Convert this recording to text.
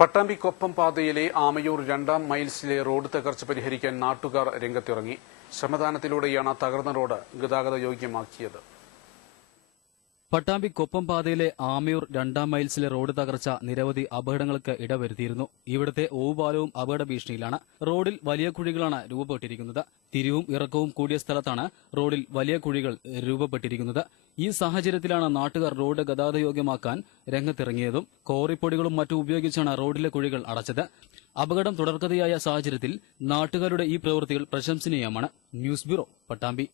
പട്ടാമ്പിക്കൊപ്പം പാതയിലെ ആമയൂർ രണ്ടാം മൈൽസിലെ റോഡ് തകർച്ച പരിഹരിക്കാൻ നാട്ടുകാർ രംഗത്തിറങ്ങി. ശ്രമദാനത്തിലൂടെയാണ് തകർന്ന റോഡ് ഗതാഗത യോഗ്യമാക്കിയത്. പട്ടാമ്പി കൊപ്പം പാതയിലെ ആമയൂർ രണ്ടാം മൈൽസിലെ റോഡ് തകർച്ച നിരവധി അപകടങ്ങൾക്ക് ഇടവരുത്തിയിരുന്നു. ഇവിടുത്തെ ഓവുപാലവും അപകട ഭീഷണിയിലാണ് റോഡിൽ വലിയ കുഴികളാണ് രൂപപ്പെട്ടിരിക്കുന്നത്. തിരിവും ഇറക്കവും കൂടിയ സ്ഥലത്താണ് റോഡിൽ വലിയ കുഴികൾ രൂപപ്പെട്ടിരിക്കുന്നത്. ഈ സാഹചര്യത്തിലാണ് നാട്ടുകാർ റോഡ് ഗതാഗതയോഗ്യമാക്കാൻ രംഗത്തിറങ്ങിയതും കോറിപ്പൊടികളും മറ്റും ഉപയോഗിച്ചാണ് റോഡിലെ കുഴികൾ അടച്ചത്. അപകടം തുടർക്കഥയായ സാഹചര്യത്തിൽ നാട്ടുകാരുടെ ഈ പ്രവൃത്തികൾ പ്രശംസനീയമാണ്. News bureau Pattambi.